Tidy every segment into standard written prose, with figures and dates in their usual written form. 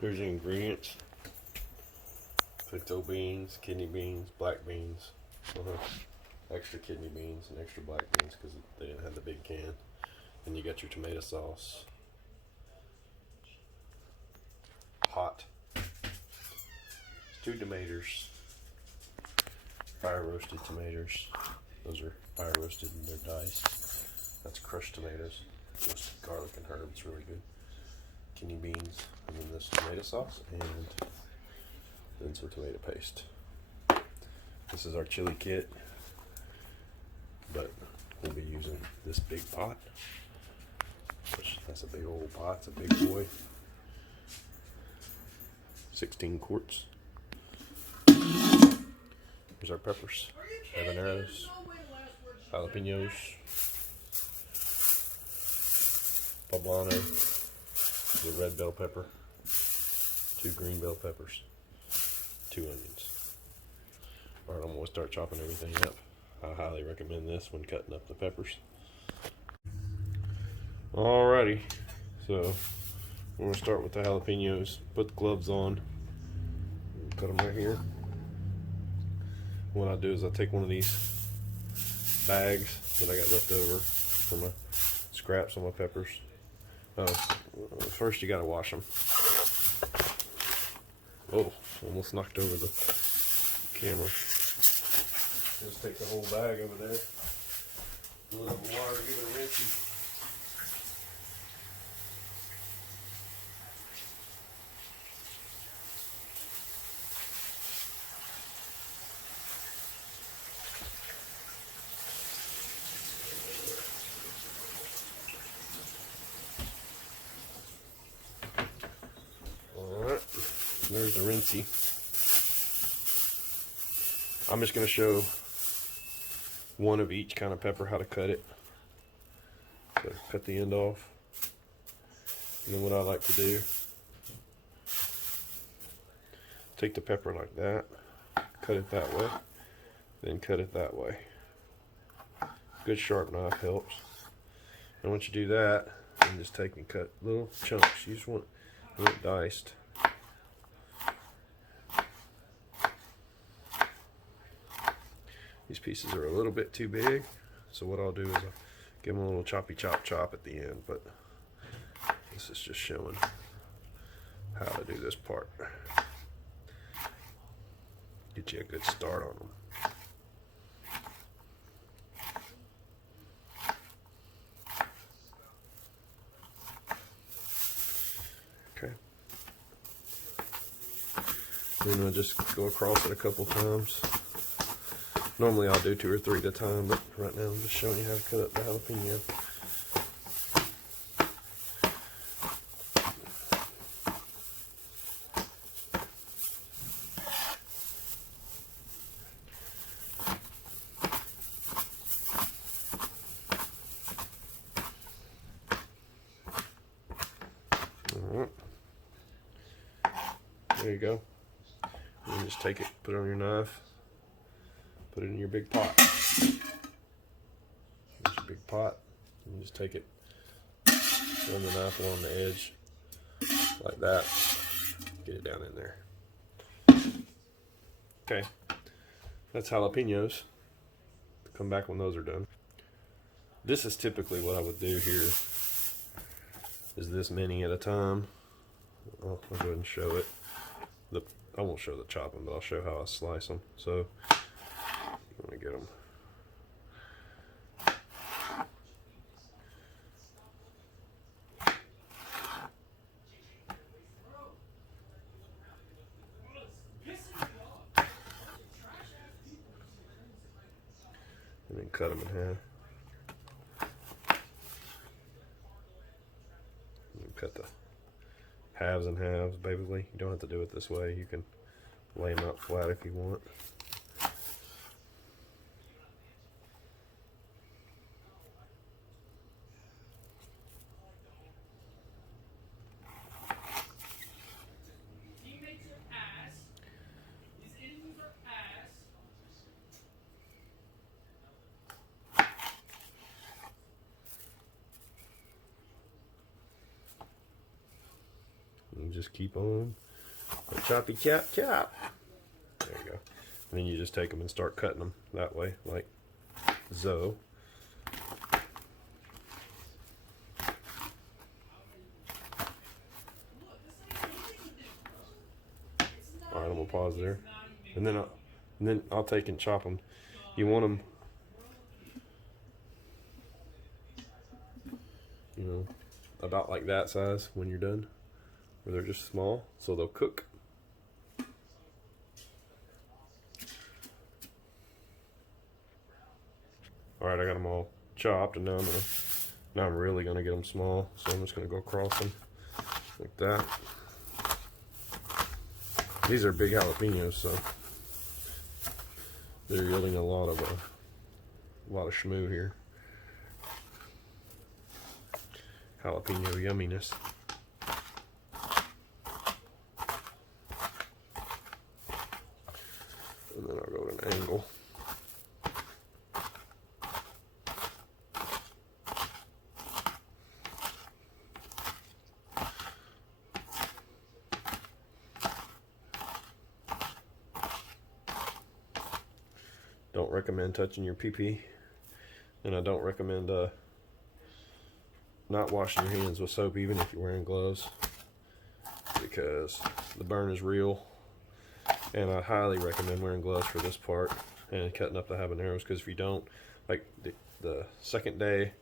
Here's the ingredients: pinto beans, kidney beans, black beans, extra kidney beans and extra black beans because they didn't have the big can. Then you got your tomato sauce, hot, 2 tomatoes, fire roasted tomatoes. Those are fire roasted and they're diced. That's crushed tomatoes, roasted garlic and herbs, really good. Kidney beans, and then this tomato sauce, and then some tomato paste. This is our chili kit, but we'll be using this big pot. That's a big old pot, it's a big boy. 16 quarts. Here's our peppers, habaneros, jalapenos, poblano, the red bell pepper, 2 green bell peppers, 2 onions. Alright, I'm going to start chopping everything up. I highly recommend this when cutting up the peppers. Alrighty, so we're going to start with the jalapenos. Put the gloves on, cut them right here. What I do is I take one of these bags that I got left over for my scraps on my peppers. First you gotta wash them. Oh, almost knocked over the camera. Just take the whole bag over there. A little water, give it a rinsey. Alright, there's the rinsey. I'm just going to show one of each kind of pepper how to cut it. So cut the end off. And then what I like to do, take the pepper like that, cut it that way, then cut it that way. Good sharp knife helps. And once you do that, you just take and cut little chunks. You just want it diced. These pieces are a little bit too big, so what I'll do is I'll give them a little choppy chop at the end, but this is just showing how to do this part. Get you a good start on them. Okay. Then I'll just go across it a couple times. Normally I'll do 2 or 3 at a time, but right now I'm just showing you how to cut up the jalapeno. Alright. There you go. You just take it, put it on your knife. Put it in your big pot. There's your big pot. And you just take it, run the knife along the edge, like that. Get it down in there. Okay, that's jalapenos. Come back when those are done. This is typically what I would do here, is this many at a time. I'll go ahead and show it. I won't show the chopping, but I'll show how I slice them. So, let me get them. And then cut them in half. And cut the halves in halves, basically. You don't have to do it this way. You can lay them out flat if you want. You just keep on. Choppy chop chop. There you go. And then you just take them and start cutting them that way, like so. All right, I'm gonna pause there, and then I'll take and chop them. You want them, you know, about like that size when you're done, where they're just small, so they'll cook. All right, I got them all chopped, and now I'm really gonna get them small. So I'm just gonna go across them like that. These are big jalapenos, so they're yielding a lot of shmoo here. Jalapeno yumminess. And then I'll go to an angle. Don't recommend touching your pee-pee, and I don't recommend not washing your hands with soap even if you're wearing gloves, because the burn is real. And I highly recommend wearing gloves for this part and cutting up the habaneros, because if you don't, like the second day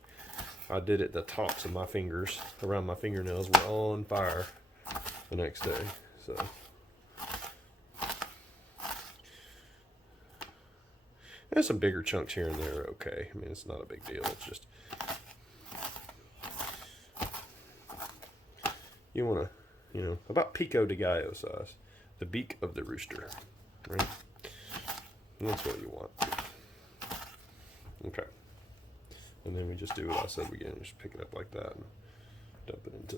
I did it, the tops of my fingers around my fingernails were on fire the next day. So there's some bigger chunks here and there, okay. I mean, it's not a big deal. It's just, you want to, you know, about pico de gallo size. The beak of the rooster, right? And that's what you want. Okay. And then we just do what I said again. Just pick it up like that and dump it into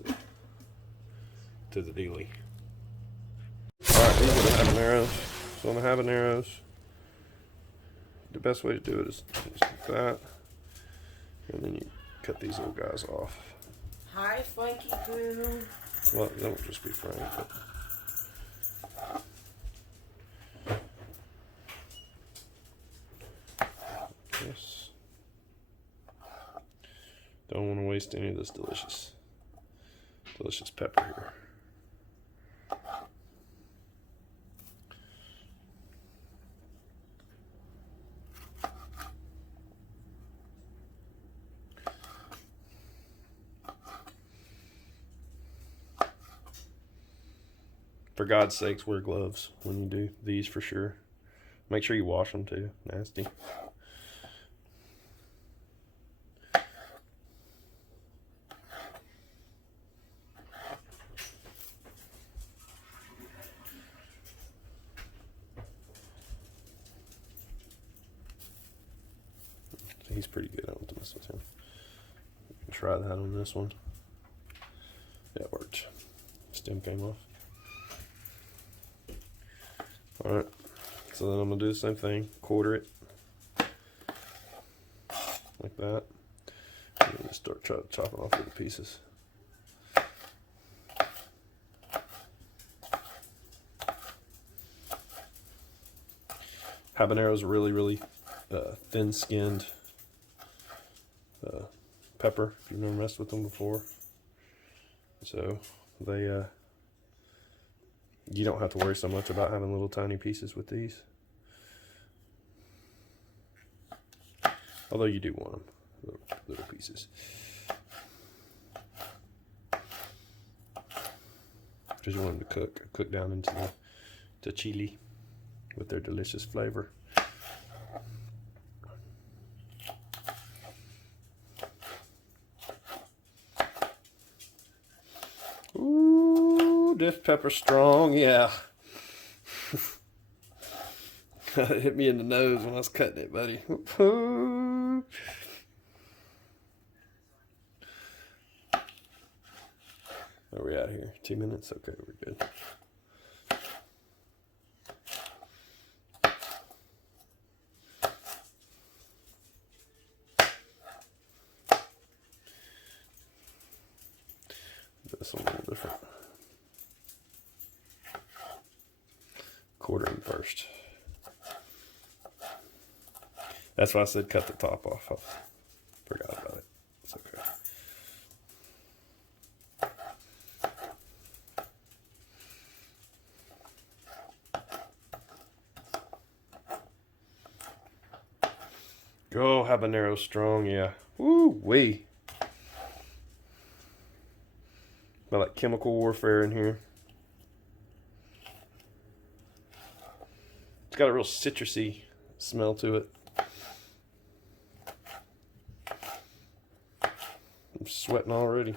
the dealie. All right, these are the habaneros. So on the habaneros, the best way to do it is just like that, and then you cut these little guys off. Hi, Funky Poo. Well, that won't just be Frank, but yes. Don't want to waste any of this delicious pepper here. For God's sakes, wear gloves when you do these for sure. Make sure you wash them too. Nasty. He's pretty good. I don't want to mess with him. Try that on this one. Yeah, it worked. Stem came off. Alright, so then I'm going to do the same thing, quarter it, like that, and then just start chopping off little pieces. Habaneros are really thin-skinned pepper, if you've never messed with them before. So they you don't have to worry so much about having little tiny pieces with these. Although you do want them, little pieces. Because you want them to cook down into the chili with their delicious flavor. Ooh, this pepper's strong, yeah. It hit me in the nose when I was cutting it, buddy. Where are we at here? 2 minutes? Okay, we're good. This one a little different. quarter in first. That's why I said cut the top off. I forgot about it. It's okay. Go habanero strong, yeah. Woo wee. Smell like chemical warfare in here. It's got a real citrusy smell to it. I'm sweating already.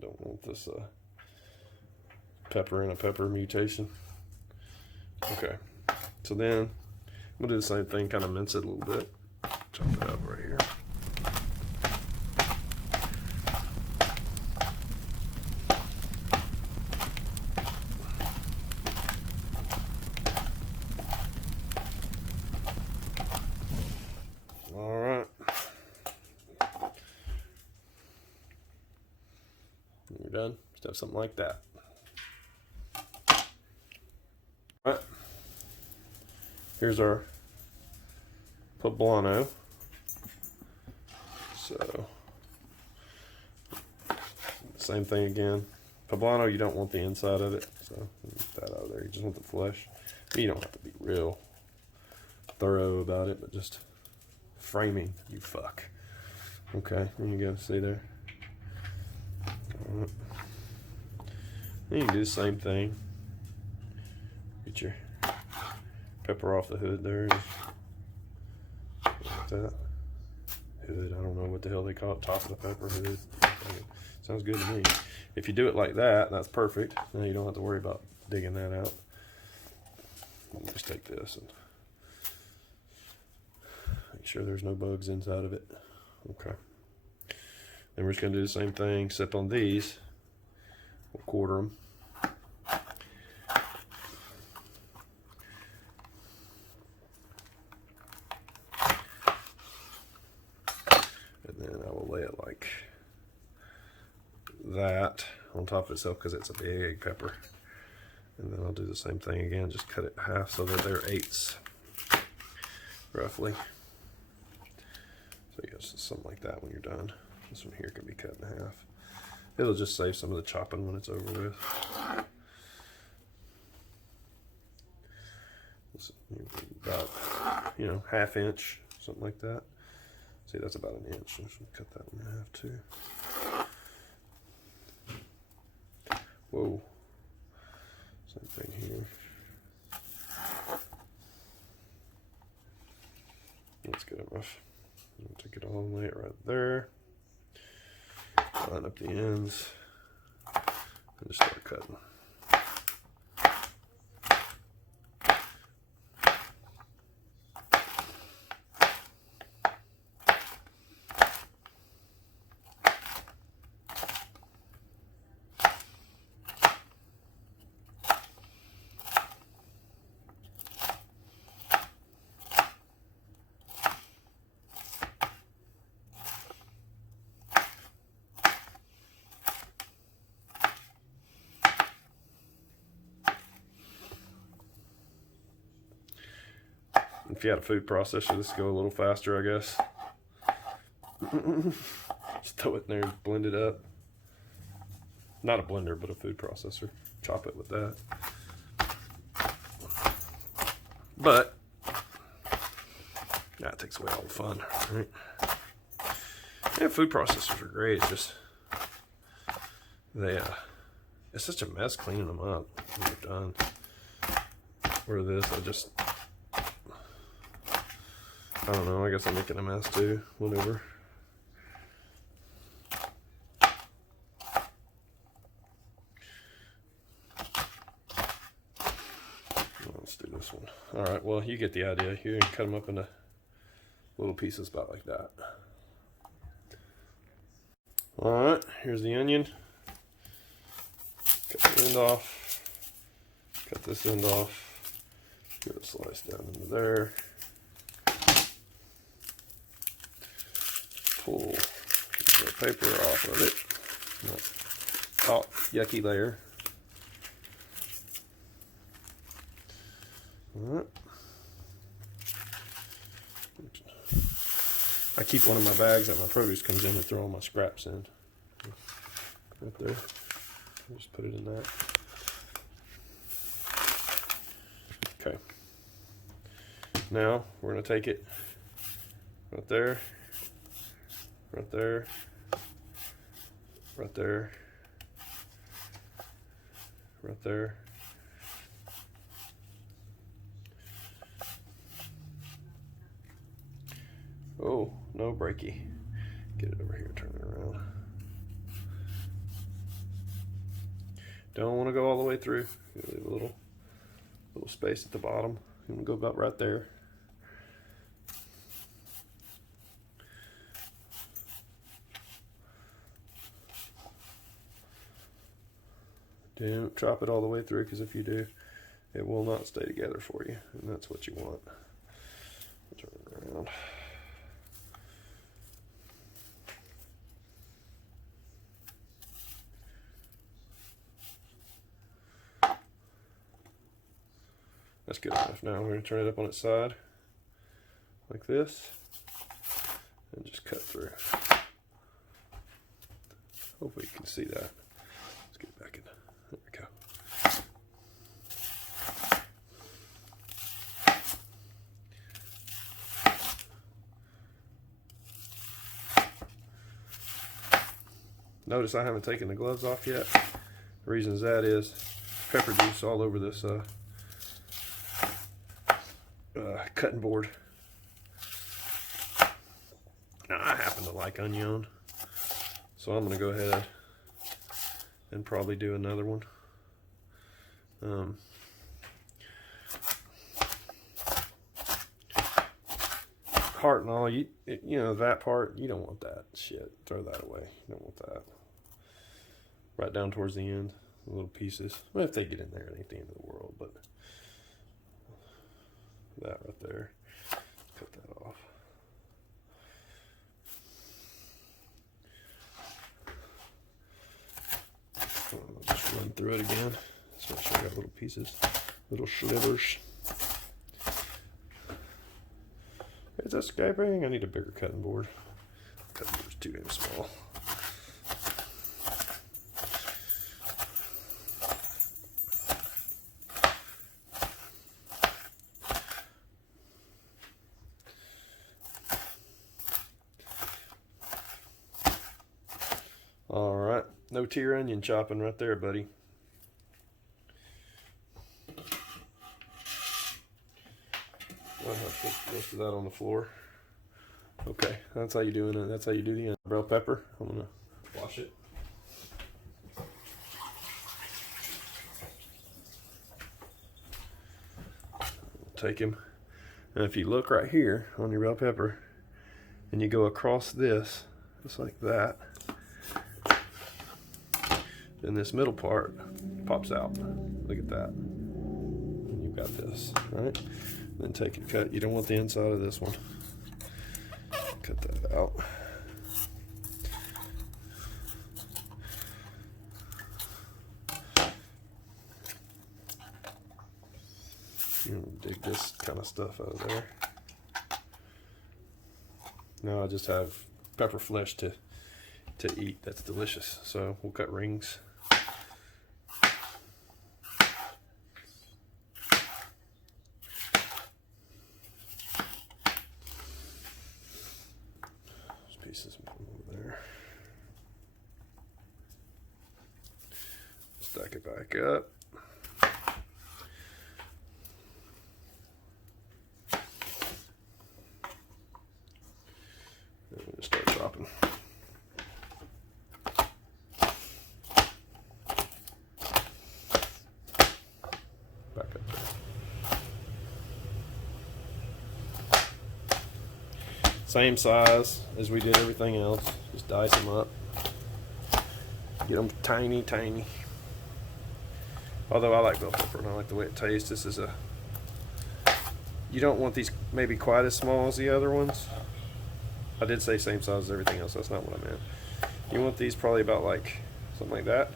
Don't want this pepper and a pepper mutation. Okay, so then I'm gonna do the same thing, kind of mince it a little bit. Chop it up right here. All right. You're done. Just have something like that. All right. Here's our poblano. So, same thing again. Poblano, you don't want the inside of it, so get that out of there. You just want the flesh. You don't have to be real thorough about it, but just framing, you fuck. Okay, there you go. See there? All right. Then you can do the same thing. Get your pepper off the hood there. Like that. Hood, I don't know what the hell they call it. Top of the pepper hood. Sounds good to me. If you do it like that, that's perfect. Now you don't have to worry about digging that out. Let me just take this and make sure there's no bugs inside of it. Okay. Then we're just going to do the same thing, except on these, we'll quarter them. And then I will lay it like that on top of itself because it's a big pepper. And then I'll do the same thing again, just cut it in half so that they're eighths, roughly. So yeah, just something like that when you're done. This one here can be cut in half. It'll just save some of the chopping when it's over with. About, you know, ½ inch, something like that. See, that's about an inch. So we'll cut that one in half too. Whoa. Same thing here. That's good enough. I'll take it all and lay it right there. Line up the ends and just start cutting. If you had a food processor, this would go a little faster, I guess. Just throw it in there and blend it up. Not a blender, but a food processor. Chop it with that. But, that takes away all the fun, right? Yeah, food processors are great. It's just, it's such a mess cleaning them up when you're done. Where this, I don't know, I guess I'm making a mess too, whatever. Let's do this one. All right, well, you get the idea. You can cut them up into little pieces about like that. All right, here's the onion. Cut the end off. Cut this end off. Get a slice down into there. Pull paper off of it. Top yucky layer. Alright. I keep one of my bags that my produce comes in and throw all my scraps in. Right there. Just put it in that. Okay. Now we're going to take it right there, right there, right there, right there. Oh, no breaky. Get it over here, turn it around. Don't want to go all the way through. Leave a little space at the bottom. I'm going to go about right there. Don't chop it all the way through, because if you do, it will not stay together for you, and that's what you want. Turn it around. That's good enough. Now we're going to turn it up on its side, like this, and just cut through. Hopefully you can see that. Let's get it back in. There we go. Notice I haven't taken the gloves off yet. The reason that is pepper juice all over this cutting board. Now I happen to like onion, so I'm going to go ahead and probably do another one. Heart and all, you know, that part, you don't want that shit. Throw that away. You don't want that. Right down towards the end, the little pieces. Well, if they get in there, it ain't the end of the world, but that right there, cut that off. I'll just run through it again. So make sure I got little pieces, little slivers. Is that escaping? I need a bigger cutting board. Cutting board's too damn small. All right, no tier onion chopping right there, buddy. I'll put most of that on the floor. Okay, that's how you doing it. That's how you do the bell pepper. I'm gonna wash it. Take him, and if you look right here on your bell pepper, and you go across this, just like that, then this middle part pops out. Look at that. And you've got this, right? Then take and cut. You don't want the inside of this one. Cut that out. You know, dig this kind of stuff out of there. Now I just have pepper flesh to eat. That's delicious. So we'll cut rings. Pieces over there. Stack it back up. And we'll just start dropping. Back up there. Same size as we did everything else. Just dice them up. Get them tiny, tiny. Although I like bell pepper and I like the way it tastes. This is you don't want these maybe quite as small as the other ones. I did say same size as everything else. That's not what I meant. You want these probably about like something like that.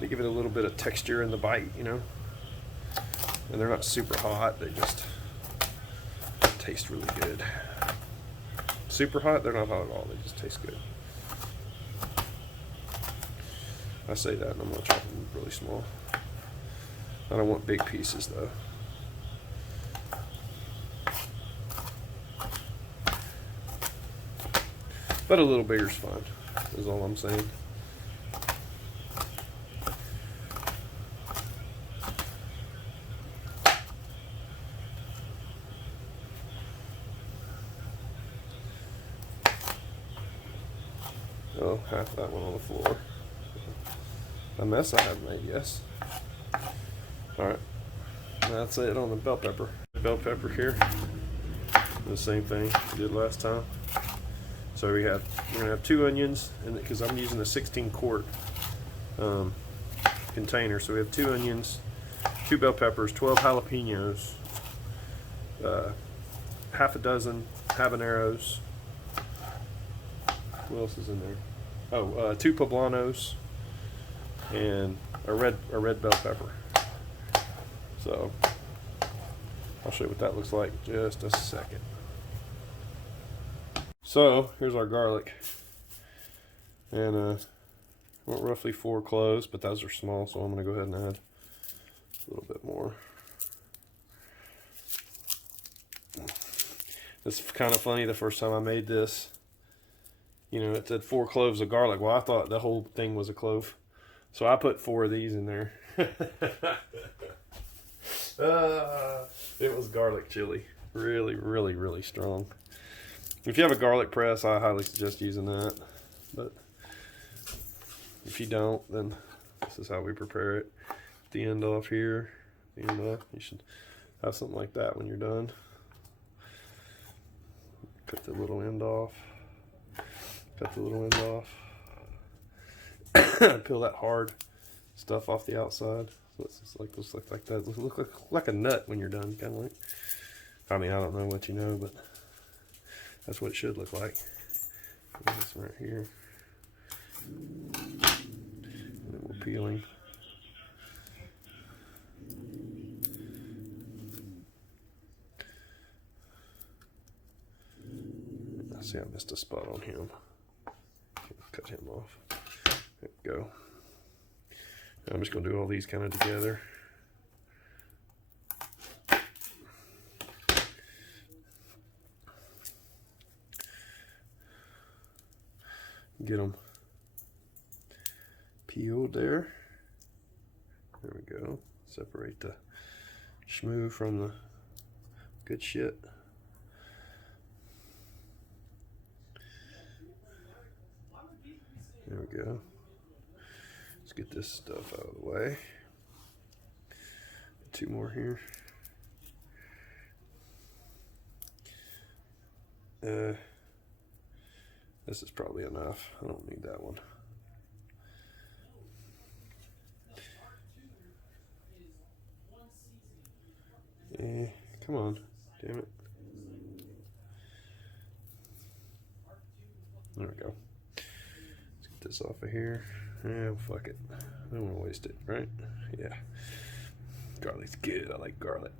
They give it a little bit of texture in the bite, you know. And they're not super hot. They just taste really good. Super hot, they're not hot at all. They just taste good. I say that, and I'm gonna chop them really small. I don't want big pieces though. But a little bigger's fine, is all I'm saying. Oh, half that one on the floor. A mess I have made, yes. Alright, that's it on the bell pepper. Bell pepper here, the same thing we did last time. So we're gonna have 2 onions, and because I'm using a 16-quart container, so we have 2 onions, 2 bell peppers, 12 jalapenos, half a dozen habaneros. What else is in there? Oh, 2 poblanos and a red bell pepper. So I'll show you what that looks like in just a second. So here's our garlic, and want roughly 4 cloves, but those are small, so I'm going to go ahead and add a little bit more. It's kind of funny. The first time I made this, you know, it said 4 cloves of garlic. Well, I thought the whole thing was a clove, so I put 4 of these in there. It was garlic chili. Really, really, really strong. If you have a garlic press, I highly suggest using that. But if you don't, then this is how we prepare it. The end off here, the end off. You should have something like that when you're done. Cut the little end off. Cut the little end off. Peel that hard stuff off the outside. So it's just like this, look like that. Look like a nut when you're done, kind of like. I mean, I don't know what you know, but that's what it should look like. This right here. And then we're peeling. I see I missed a spot on him. Cut him off. There we go. Now I'm just going to do all these kind of together. Get them peeled there. There we go. Separate the schmoo from the good shit. There we go. Let's get this stuff out of the way. 2 more here. This is probably enough. I don't need that one. Come on. Damn it. There we go. Let's get this off of here. Yeah, fuck it. I don't want to waste it, right? Yeah. Garlic's good. I like garlic.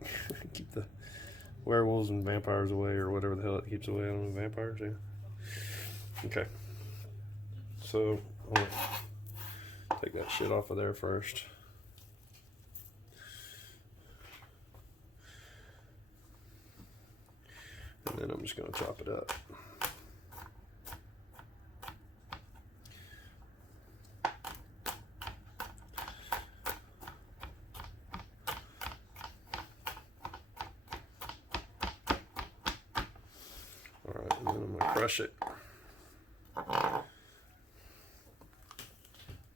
Keep the werewolves and vampires away, or whatever the hell it keeps away. I don't know, vampires, yeah. Okay. So, I'll take that shit off of there first. And then I'm just going to chop it up. Alright, and then I'm going to crush it.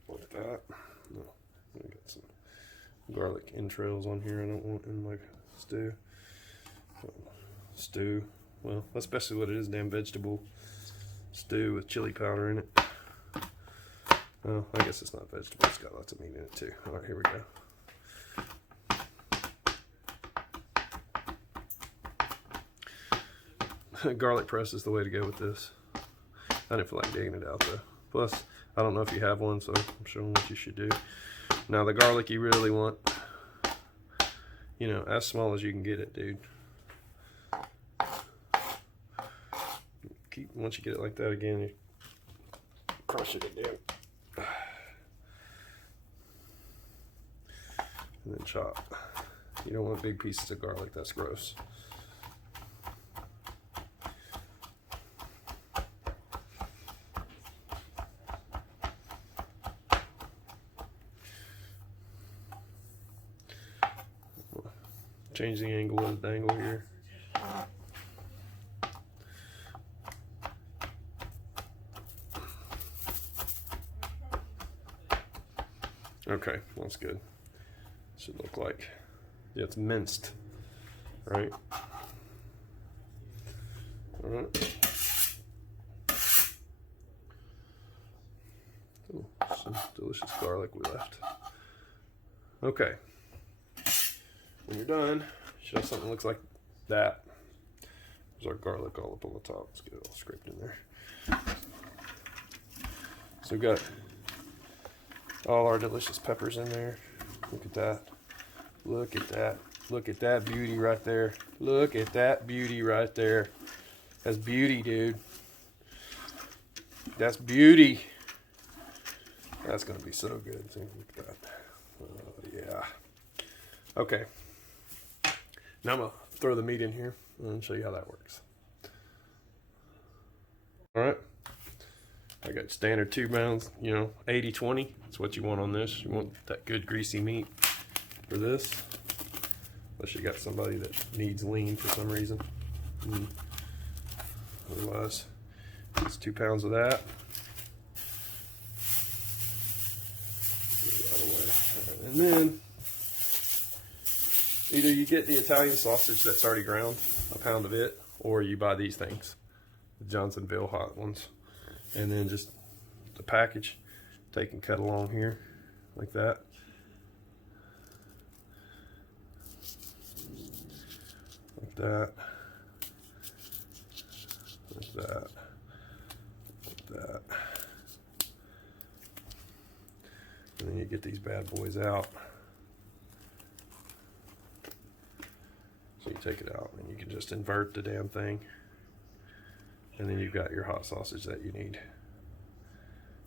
Like that. No, I got some garlic entrails on here I don't want in my stew. Well, that's basically what it is, damn vegetable stew with chili powder in it. Well, I guess it's not vegetable, it's got lots of meat in it too. Alright, here we go. Garlic press is the way to go with this. I didn't feel like digging it out though. Plus, I don't know if you have one, so I'm showing what you should do. Now the garlic you really want, you know, as small as you can get it, dude. Once you get it like that again, you crush it again. And then chop. You don't want big pieces of garlic, that's gross. Change the angle of the dangle here. Okay, that's good. Should look like, yeah, it's minced, right? All right. Ooh, some delicious garlic we left. Okay. When you're done, show something that looks like that. There's our garlic all up on the top. Let's get it all scraped in there. So we've got all our delicious peppers in there. Look at that. Look at that. Look at that beauty right there. Look at that beauty right there. That's beauty, dude. That's beauty. That's going to be so good. Look at that. Oh, yeah. Okay. Now I'm going to throw the meat in here and show you how that works. Alright. I got standard 2 pounds, you know, 80-20. That's what you want on this. You want that good greasy meat for this. Unless you got somebody that needs lean for some reason. Otherwise, it's 2 pounds of that. And then either you get the Italian sausage that's already ground, a pound of it, or you buy these things, the Johnsonville hot ones. And then just the package, take and cut along here, like that. Like that. Like that. Like that. And then you get these bad boys out. So you take it out and you can just invert the damn thing. And then you've got your hot sausage that you need.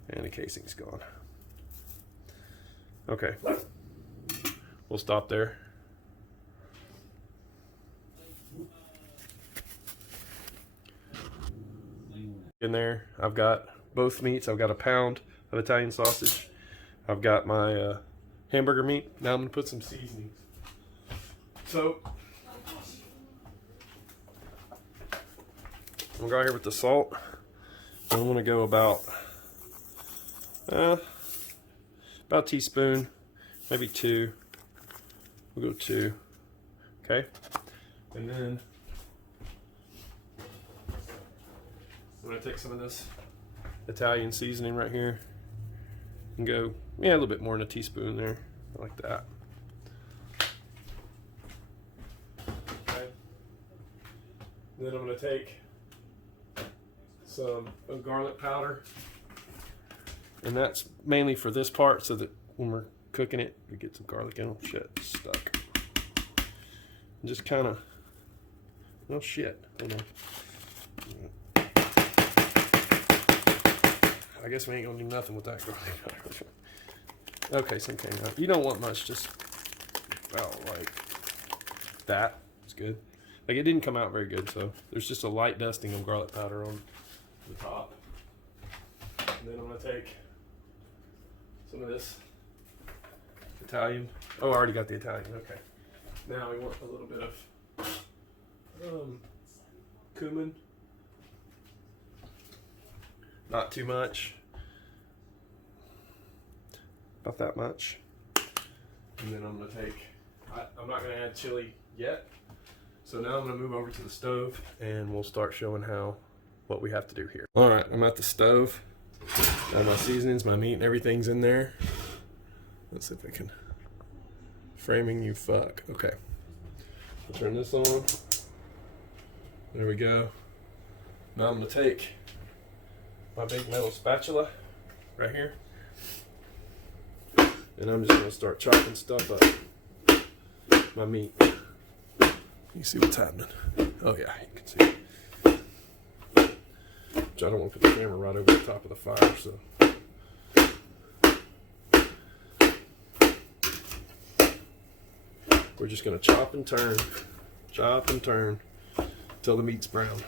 And the casing's gone. Okay. We'll stop there. In there, I've got both meats. I've got a pound of Italian sausage. I've got my hamburger meat. Now I'm going to put some seasonings. So, I'm going to go here with the salt. I'm going to go about a teaspoon, maybe 2. We'll go 2. Okay. And then I'm going to take some of this Italian seasoning right here and go, yeah, a little bit more than a teaspoon there, like that. Okay. Then I'm going to take some garlic powder, and that's mainly for this part so that when we're cooking it, we get some garlic in. Oh shit, it's stuck. And just kind of, oh shit, hold on. I guess we ain't gonna do nothing with that garlic powder. Okay, some came out. You don't want much, just about like that. It's good. Like, it didn't come out very good, so there's just a light dusting of garlic powder on the top. And then I'm going to take some of this Italian. Oh, I already got the Italian. Okay. Now we want a little bit of cumin. Not too much. About that much. And then I'm going to take, I'm not going to add chili yet. So now I'm going to move over to the stove and we'll start showing what we have to do here. All right, I'm at the stove. Got my seasonings, my meat, and everything's in there. Let's see if I can. Framing you fuck. Okay. I'll turn this on. There we go. Now I'm going to take my big metal spatula right here. And I'm just gonna start chopping stuff up. My meat. You see what's happening? Oh yeah, you can see it. Which I don't want to put the camera right over the top of the fire, so. We're just gonna chop and turn until the meat's brown.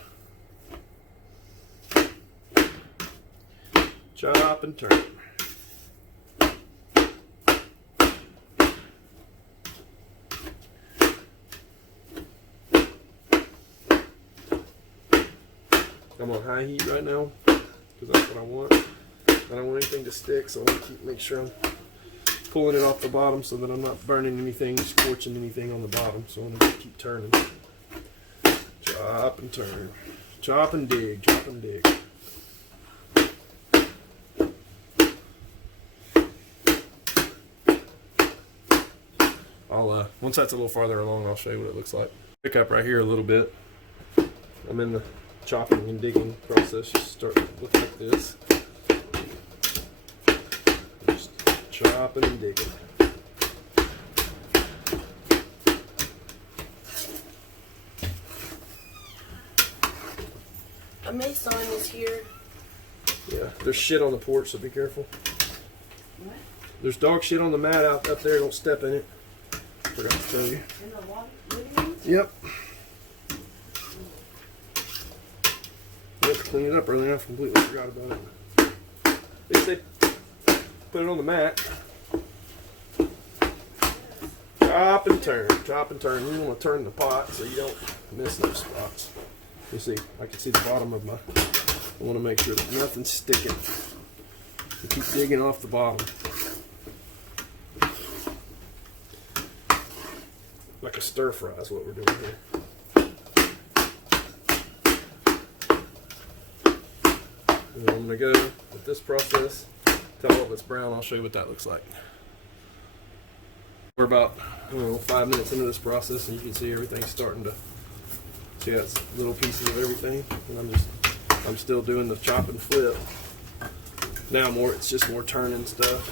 Chop and turn. I'm on high heat right now because that's what I want. I don't want anything to stick, so I'm gonna make sure I'm pulling it off the bottom so that I'm not burning anything, scorching anything on the bottom. So I'm gonna keep turning. Chop and turn. Chop and dig. Chop and dig. Once that's a little farther along, I'll show you what it looks like. Pick up right here a little bit. I'm in the chopping and digging process. Just start to look like this. Just chopping and digging. A mason is here. Yeah, there's shit on the porch, so be careful. What? There's dog shit on the mat out up there. Don't step in it. Forgot to tell you. In the water? Living room? Yep. I had to clean it up earlier. I completely forgot about it. They say put it on the mat. Chop and turn. Chop and turn. You want to turn the pot so you don't miss those spots. You see, I can see the bottom of my. I want to make sure that nothing's sticking. You keep digging off the bottom. Like a stir fry is what we're doing here. And I'm going to go with this process till all of it's brown. I'll show you what that looks like. We're about 5 minutes into this process, and you can see everything's starting to see that's little pieces of everything. And I'm still doing the chop and flip. Now it's just more turning stuff.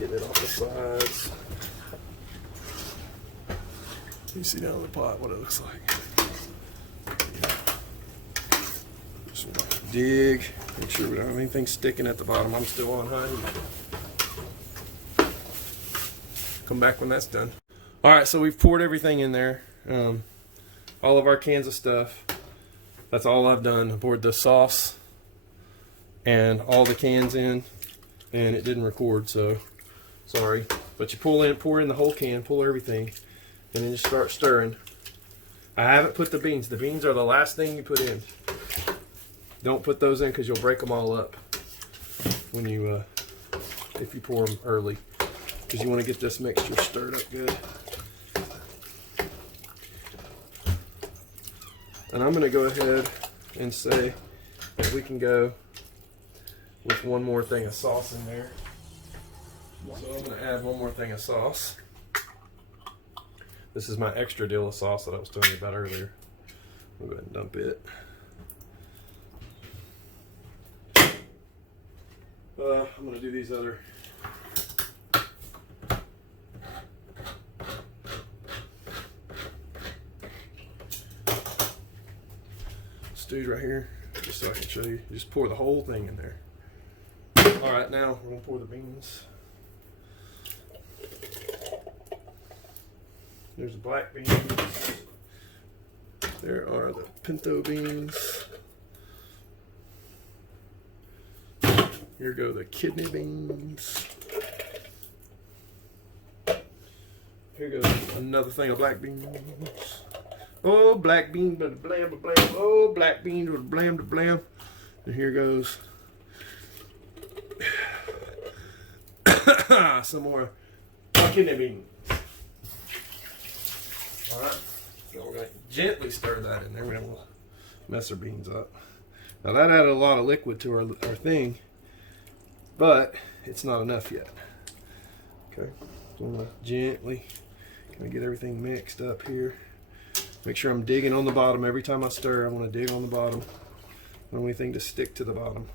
Getting it off the sides. You see down in the pot what it looks like. Just dig, make sure we don't have anything sticking at the bottom. I'm still on high heat. Come back when that's done. All right, so we've poured everything in there. All of our cans of stuff. That's all I've done. I poured the sauce and all the cans in, and it didn't record, so sorry. But you pour in the whole can, pull everything. And then just start stirring. I haven't put the beans. The beans are the last thing you put in. Don't put those in because you'll break them all up when you, if you pour them early. Because you want to get this mixture stirred up good. And I'm going to go ahead and say that we can go with one more thing of sauce in there. So I'm going to add one more thing of sauce. This is my extra deal of sauce that I was telling you about earlier. We'll go ahead and dump it. I'm going to do these other. Stews right here, just so I can show you. You just pour the whole thing in there. All right, now we're going to pour the beans. There's the black beans. There are the pinto beans. Here go the kidney beans. Here goes another thing of black beans. Oh, black beans with blam to blam. Oh, black beans with blam to blam. And here goes some more kidney beans. Alright, so we're going to gently stir that in there. We don't want to mess our beans up. Now that added a lot of liquid to our thing, but it's not enough yet. Okay, so I'm going to gently kind of get everything mixed up here. Make sure I'm digging on the bottom. Every time I stir, I want to dig on the bottom. I don't want anything to stick to the bottom.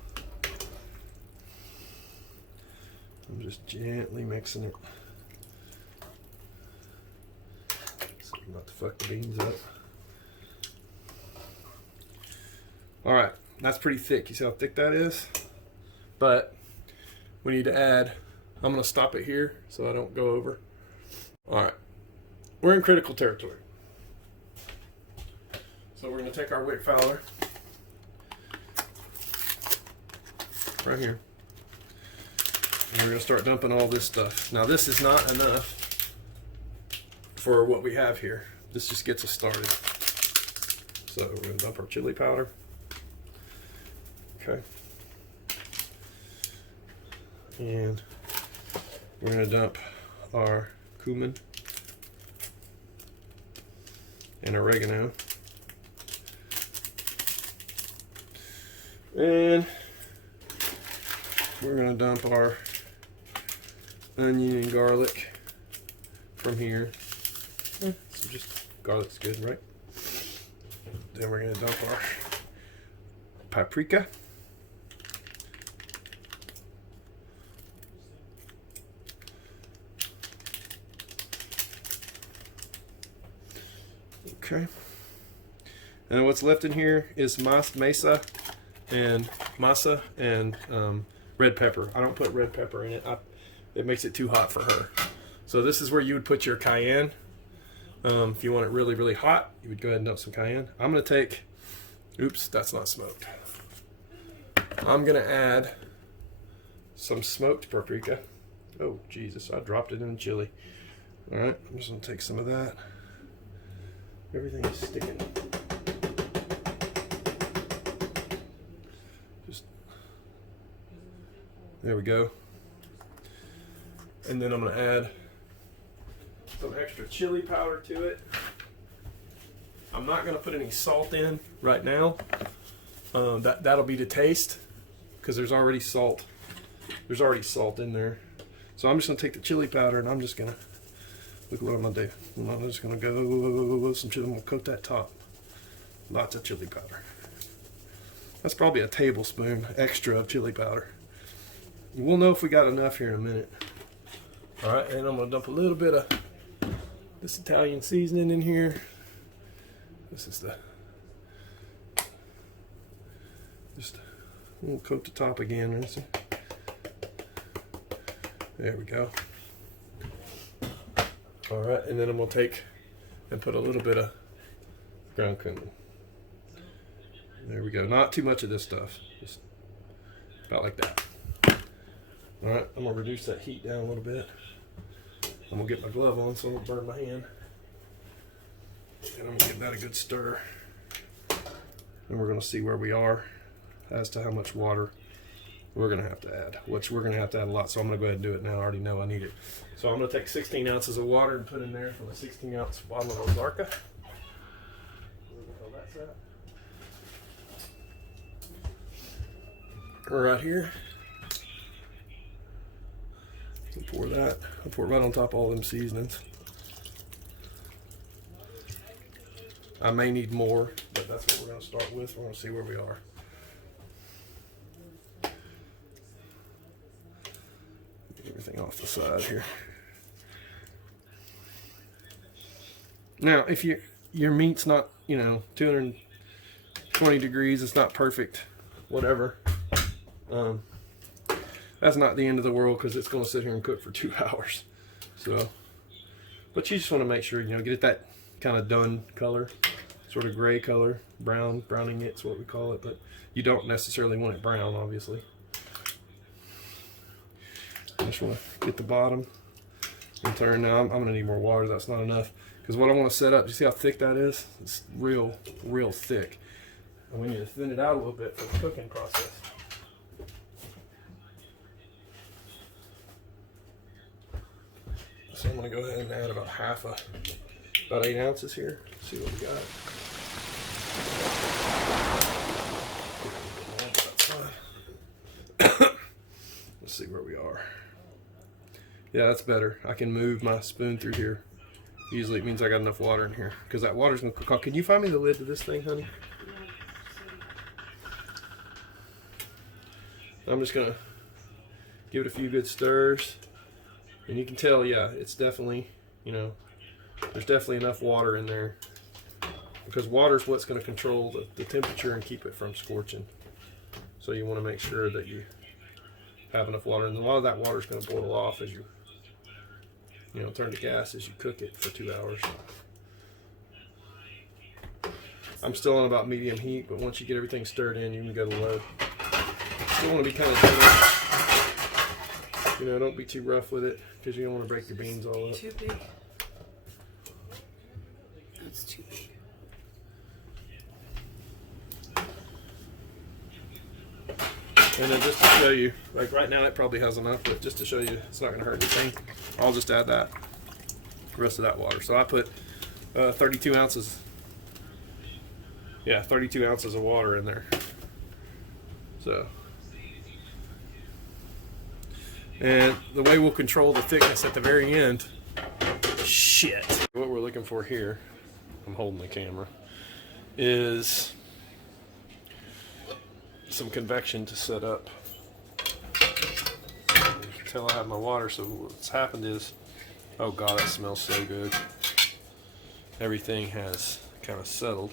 I'm just gently mixing it. So not to fuck the beans up. Alright, that's pretty thick. You see how thick that is? But we need to add, I'm going to stop it here so I don't go over. Alright, we're in critical territory. So we're going to take our wick fowler right here. And we're going to start dumping all this stuff. Now this is not enough for what we have here. This just gets us started. So we're going to dump our chili powder. Okay. And we're going to dump our cumin and oregano. And we're going to dump our onion and garlic from here. So just garlic's good, right? Then we're going to dump our paprika. Okay. And what's left in here is masa and red pepper. I don't put red pepper in it. It makes it too hot for her. So this is where you would put your cayenne. If you want it really, really hot, you would go ahead and dump some cayenne. I'm going to take, oops, that's not smoked. I'm going to add some smoked paprika. Oh, Jesus, I dropped it in the chili. All right, I'm just going to take some of that. Everything is sticking. Just, there we go. And then I'm going to add some extra chili powder to it. I'm not going to put any salt in right now. That'll be to taste because there's already salt. There's already salt in there. So I'm just going to take the chili powder and I'm just going to, look what I'm going to do. I'm just going to go some chili. I'm going to coat that top. Lots of chili powder. That's probably a tablespoon extra of chili powder. We'll know if we got enough here in a minute. All right, and I'm going to dump a little bit of this Italian seasoning in here. This is just we'll coat the top again. There we go. All right, and then I'm gonna take and put a little bit of ground cumin. There we go. Not too much of this stuff. Just about like that. All right, I'm gonna reduce that heat down a little bit. I'm gonna get my glove on so I won't burn my hand. And I'm gonna give that a good stir. And we're gonna see where we are as to how much water we're gonna have to add, which we're gonna have to add a lot. So I'm gonna go ahead and do it now. I already know I need it. So I'm gonna take 16 ounces of water and put in there from a 16-ounce bottle of Ozarka. Where the hell that's at? Right here. And pour that. I pour it right on top of all them seasonings. I may need more, but that's what we're going to start with. We're going to see where we are. Get everything off the side here. Now, if your meat's not, 220 degrees, it's not perfect, whatever. That's not the end of the world because it's going to sit here and cook for 2 hours. So, but you just want to make sure, get it that kind of done color, sort of gray color, browning it's what we call it, but you don't necessarily want it brown, obviously. I just want to get the bottom and turn. Now I'm going to need more water. That's not enough because what I want to set up, you see how thick that is? It's real thick. And we need to thin it out a little bit for the cooking process. So I'm going to go ahead and add about about 8 ounces here. See what we got. Let's see where we are. Yeah, that's better. I can move my spoon through here. Usually it means I got enough water in here because that water's going to cook off. Can you find me the lid to this thing, honey? I'm just going to Give it a few good stirs. And you can tell, yeah, it's definitely, you know, there's definitely enough water in there. Because water is what's going to control the temperature and keep it from scorching. So you want to make sure that you have enough water. And a lot of that water is going to boil off as you turn the gas as you cook it for 2 hours. I'm still on about medium heat, but once you get everything stirred in, you can go to low. Still want to be kind of gentle. You know, don't be too rough with it because you don't want to break your beans all up. Too big. That's too big. And then just to show you, like right now it probably has enough, but just to show you it's not going to hurt anything, I'll just add the rest of that water. So I put 32 ounces. Yeah, 32 ounces of water in there. So, and the way we'll control the thickness at the very end, shit. What we're looking for here, I'm holding the camera, is some convection to set up. You can tell I have my water, so what's happened is, oh god, that smells so good. Everything has kind of settled.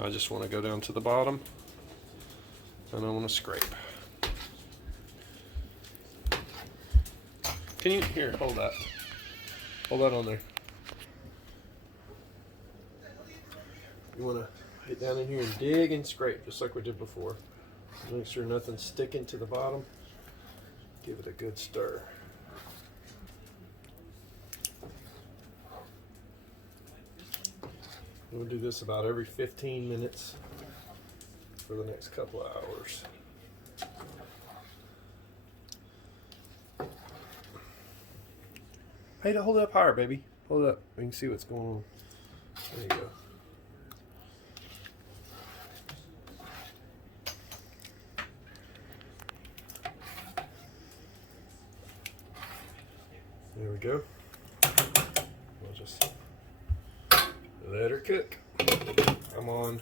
I just want to go down to the bottom and I want to scrape. Can you, here, hold that. Hold that on there. You want to get down in here and dig and scrape just like we did before. Make sure nothing's sticking to the bottom. Give it a good stir. We'll do this about every 15 minutes for the next couple of hours. Hey, hold it up higher, baby. Hold it up. We can see what's going on. There you go. There we go. We'll just let her cook. I'm on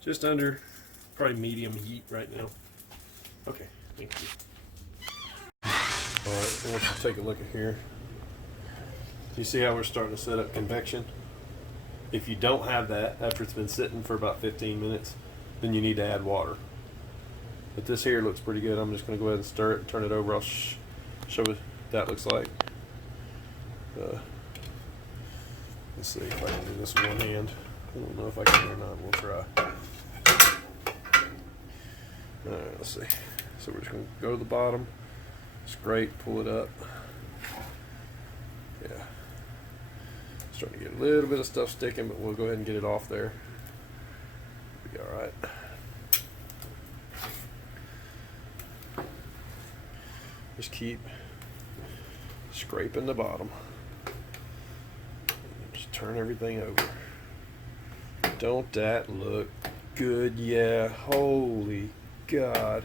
just under probably medium heat right now. Okay, thank you. Alright, I want you to take a look at here. Do you see how we're starting to set up convection? If you don't have that after it's been sitting for about 15 minutes, then you need to add water. But this here looks pretty good. I'm just going to go ahead and stir it and turn it over. I'll show what that looks like. Let's see if I can do this with one hand. I don't know if I can or not. We'll try. Alright, let's see. So we're just going to go to the bottom, scrape, pull it up. Yeah. Starting to get a little bit of stuff sticking, but we'll go ahead and get it off there. Be alright. Just keep scraping the bottom. Just turn everything over. Don't that look good? Yeah, holy God.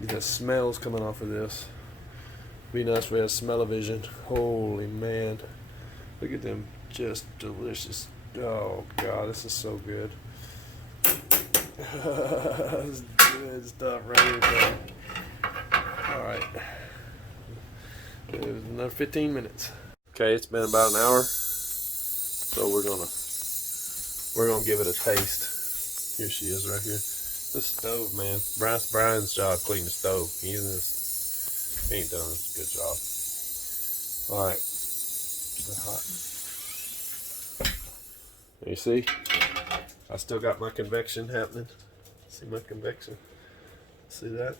The smells coming off of this. Be nice if we had smell-o-vision. Holy man. Look at them, just delicious. Oh God, this is so good. This is good stuff right here, bro. Alright. There's another 15 minutes. Okay, it's been about an hour. So we're gonna give it a taste. Here she is right here. The stove, man. Brian's job cleaning the stove. He ain't done a good job. Alright. Hot. You see? I still got my convection happening. See my convection? See that?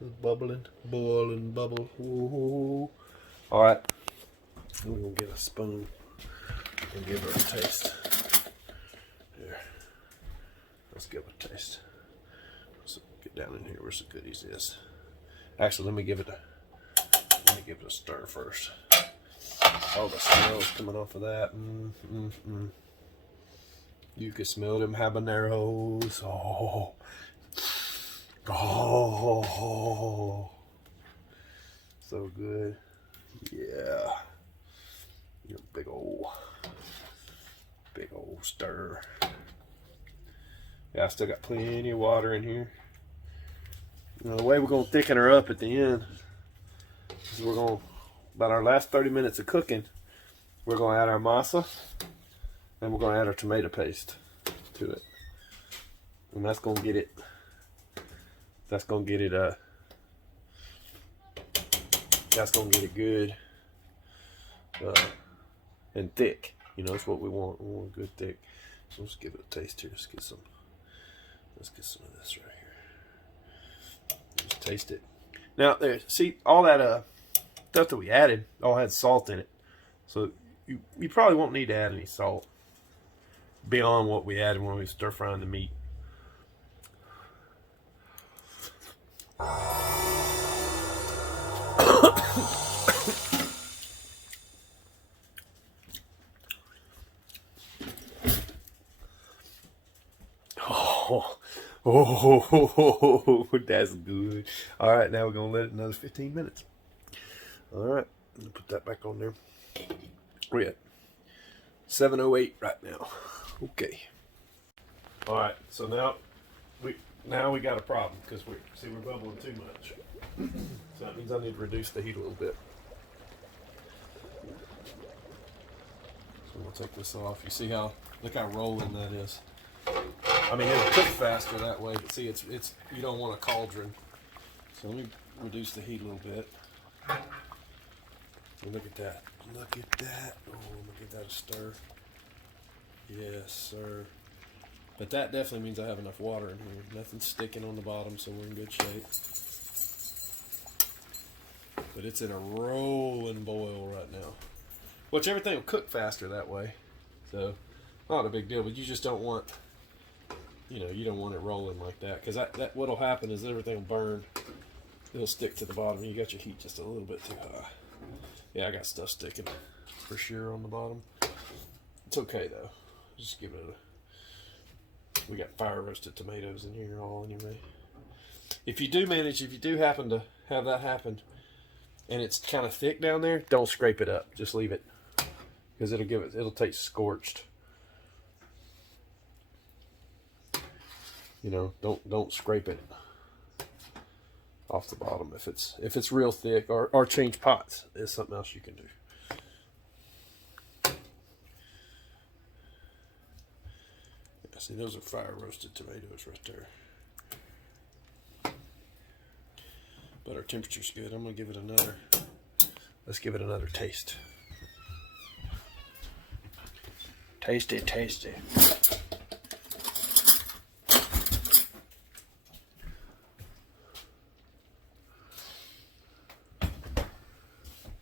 It's bubbling, boiling, bubble. Alright. We're gonna get a spoon and give her a taste. Here. Let's give it a taste. Let's get down in here where some goodies is. Actually, let me give it a stir first. Oh, the smell's coming off of that. You can smell them habaneros. Oh. Oh. So good. Yeah. Big old stir. Yeah, I still got plenty of water in here. Now, the way we're going to thicken her up at the end is we're going to, about our last 30 minutes of cooking, we're going to add our masa and we're going to add our tomato paste to it. And that's going to get it, that's going to get it good and thick. You know, that's what we want. We want good thick. So let's give it a taste here. Let's get some of this right here. Just taste it. Now, there, see, all that stuff that we added all had salt in it. So you probably won't need to add any salt beyond what we added when we stir frying the meat. Oh, that's good. All right, now we're going to let it another 15 minutes. All right, I'm going to put that back on there. We're at 7:08 right now. Okay. All right, so now we got a problem because we're bubbling too much. So that means I need to reduce the heat a little bit. So we'll take this off. You see look how rolling that is. I mean, it'll cook faster that way, but see, it's you don't want a cauldron. So let me reduce the heat a little bit. And look at that. Look at that. Oh, look at that stir. Yes, sir. But that definitely means I have enough water in here. Nothing's sticking on the bottom, so we're in good shape. But it's in a rolling boil right now. Which everything will cook faster that way. So, not a big deal, but you just don't want, you know, you don't want it rolling like that. Because that what'll happen is everything will burn. It'll stick to the bottom. You got your heat just a little bit too high. Yeah, I got stuff sticking for sure on the bottom. It's okay though. Just give it a... We got fire roasted tomatoes in here all anyway. If you do happen to have that happen and it's kind of thick down there, don't scrape it up. Just leave it. Because it'll taste scorched. You know, don't scrape it off the bottom if it's real thick, or change pots is something else you can do. Yeah, see, those are fire roasted tomatoes right there. But our temperature's good. I'm gonna give it let's give it another taste. Tasty, tasty.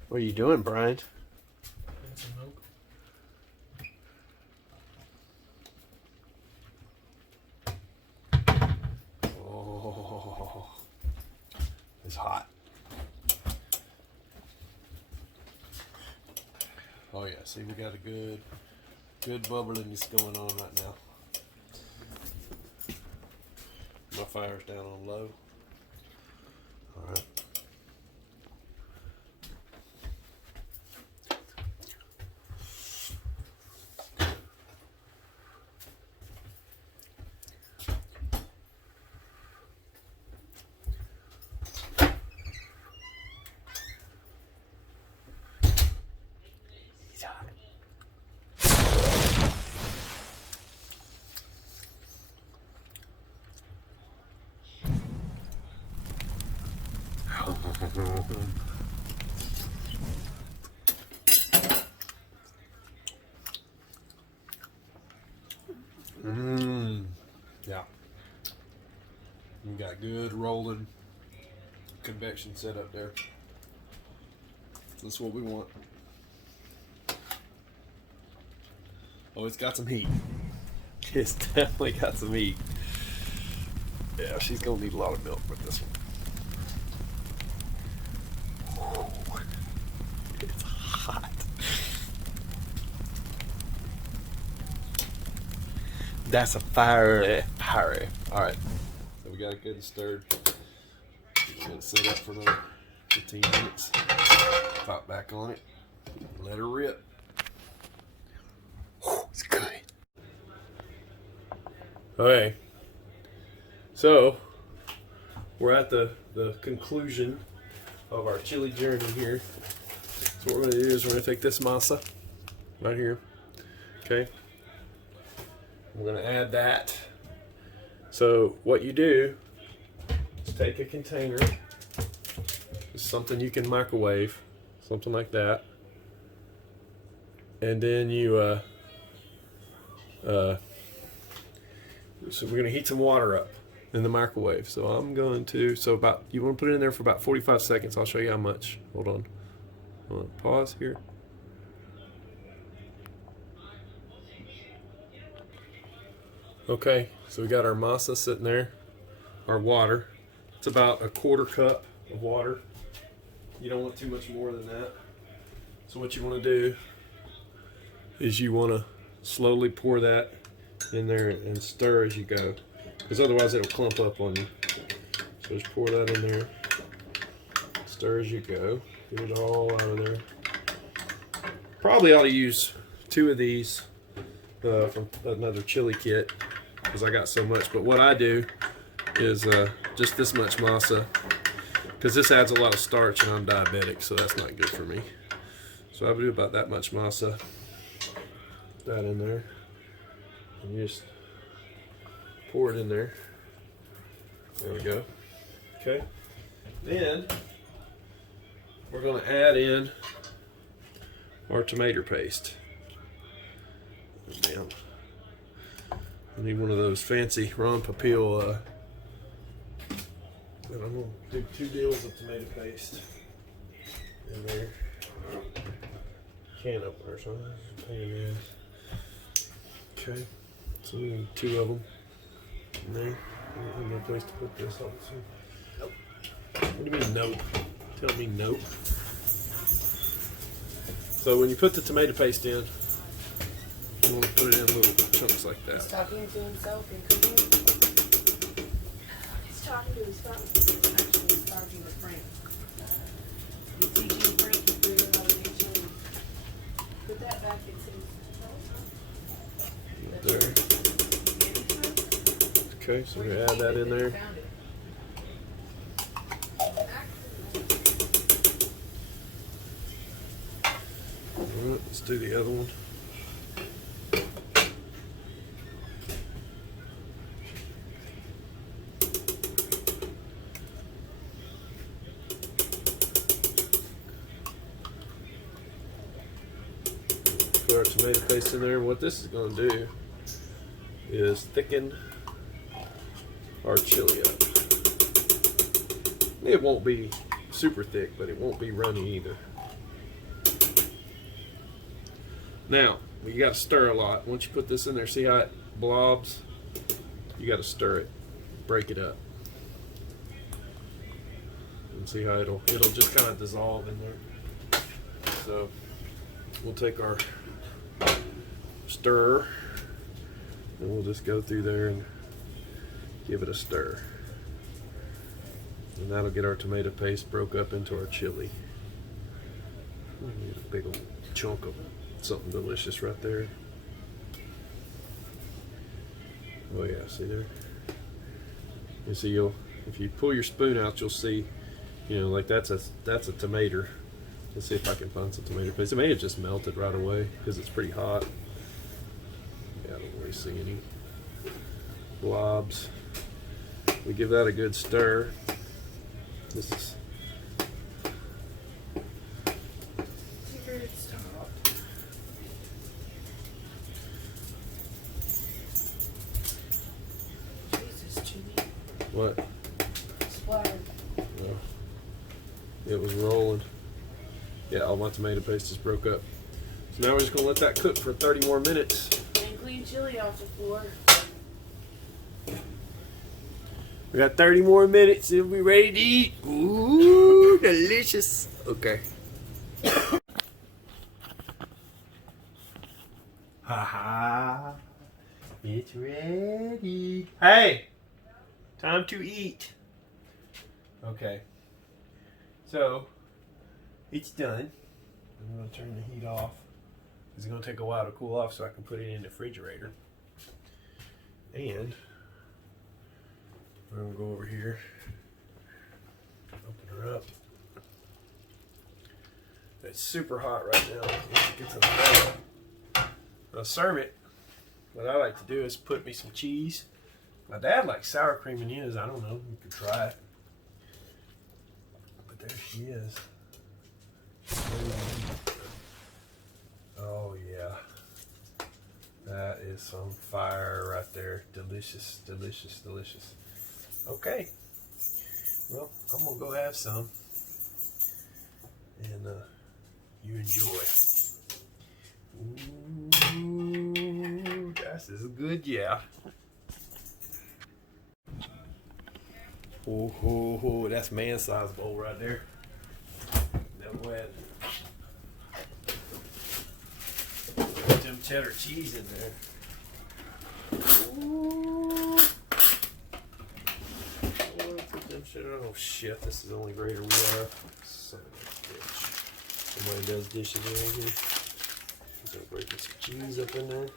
What are you doing, Brian? Some milk. Oh, it's hot. Oh yeah, see, we got a good bubbliness going on right now. My fire's down on low. All right. Yeah. You got good rolling convection set up there. That's what we want. Oh, it's got some heat. It's definitely got some heat. Yeah, she's gonna need a lot of milk with this one. It's hot. That's a fire. Alright. So we got it good and stirred. Get it set up for another 15 minutes. Pop back on it. Let her rip. It's good. Okay. So we're at the conclusion of our chili journey here. So what we're going to do is we're going to take this masa right here. Okay. We're going to add that. So what you do is take a container, it's something you can microwave, something like that, and then you so we're going to heat some water up in the microwave. So I'm going to, you want to put it in there for about 45 seconds. I'll show you how much. Hold on. Pause here. Okay, so we got our masa sitting there, our water. It's about a 1/4 cup of water. You don't want too much more than that. So what you want to do is you want to slowly pour that in there and stir as you go, because otherwise it'll clump up on you. So just pour that in there, stir as you go, get it all out of there. Probably ought to use 2 of these from another chili kit, because I got so much. But what I do is just this much masa, because this adds a lot of starch and I'm diabetic, so that's not good for me. So I do about that much masa, that in there, and you just pour it in there. There we go. Okay. Then we're going to add in our tomato paste. Damn. I need one of those fancy Ron Popeil. And I'm going to do 2 deals of tomato paste in there. Can opener, so pain in the ass. Okay, so we need 2 of them in there. We need a place to put this on. Nope. What do you mean nope? Tell me nope. So when you put the tomato paste in, you want to put it in little chunks like that. He's talking to himself and cooking. He's talking to his phone. Actually, he's talking to Frank. He's teaching Frank to figure out how to make chili. Put that back in There. Okay, so we add that in there. Alright, let's do the other one. Put our tomato paste in there. What this is going to do is thicken our chili up. It won't be super thick, but it won't be runny either. Now, you got to stir a lot. Once you put this in there, see how it blobs? You got to stir it, break it up, and see how it'll just kind of dissolve in there. So we'll take our stirrer and we'll just go through there and give it a stir, and that'll get our tomato paste broke up into our chili. A big old chunk of something delicious right there. Oh yeah, see there? You see, if you pull your spoon out, you'll see, like that's a tomato. Let's see if I can find some tomato paste. It may have just melted right away because it's pretty hot. Yeah, I don't really see any blobs. We give that a good stir. This is what? Splattered. No. It was rolling. Yeah, all my tomato paste just broke up. So now we're just going to let that cook for 30 more minutes. And clean chili off the floor. We got 30 more minutes and we're ready to eat. Ooh, delicious. Okay. Haha. It's ready. Hey! Time to eat. Okay. So, it's done. I'm going to turn the heat off. It's going to take a while to cool off so I can put it in the refrigerator. And we're going to go over here It's super hot right now. Once it gets in the oven, I'll serve it. What I like to do is put me some cheese. My dad likes sour cream in his. I don't know. You could try it. But there she is. Oh yeah. That is some fire right there. Delicious, delicious, delicious. Okay. Well, I'm gonna go have some. And you enjoy. Ooh, this is good, yeah. Oh, that's man-sized bowl right there. Now go ahead. Put them cheddar cheese in there. Ooh. Oh shit, this is the only grater we have. Son of a bitch. Somebody does dishes around here. So breaking some cheese up in there.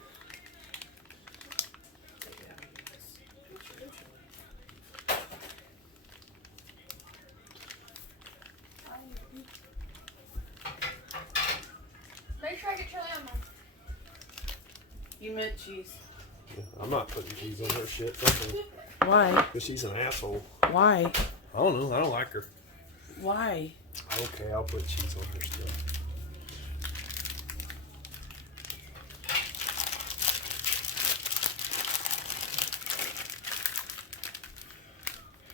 Make sure I get chili on mine. You meant cheese. Yeah, I'm not putting cheese on her shit. Definitely. Why? Because she's an asshole. Why? I don't know. I don't like her. Why? Okay, I'll put cheese on her stuff.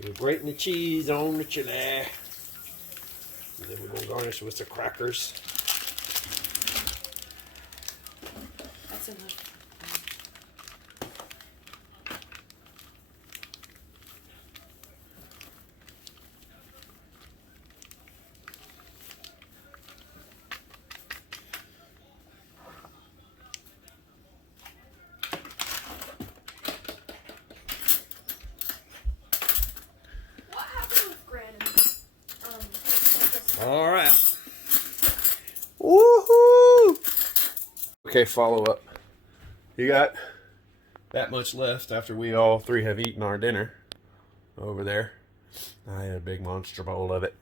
We're grating the cheese on the chili. And then we're going to garnish with the crackers. That's enough. What happened with Gran and All right. Woohoo! Okay, follow up. You got that much left after we all three have eaten our dinner over there. I had a big monster bowl of it.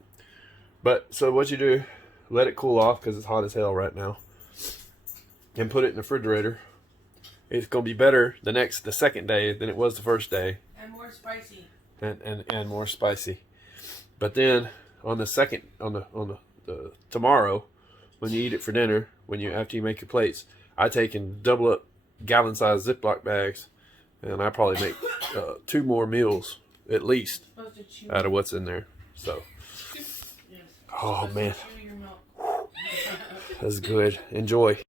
But, so what you do, let it cool off because it's hot as hell right now. And put it in the refrigerator. It's going to be better the second day than it was the first day. And more spicy. And more spicy. But then on the second on the tomorrow, when you eat it for dinner, after you make your plates, I take and double up gallon-sized Ziploc bags, and I probably make 2 more meals at least out of what's in there. So, Yes. oh man, Chew your milk. that's good. Enjoy.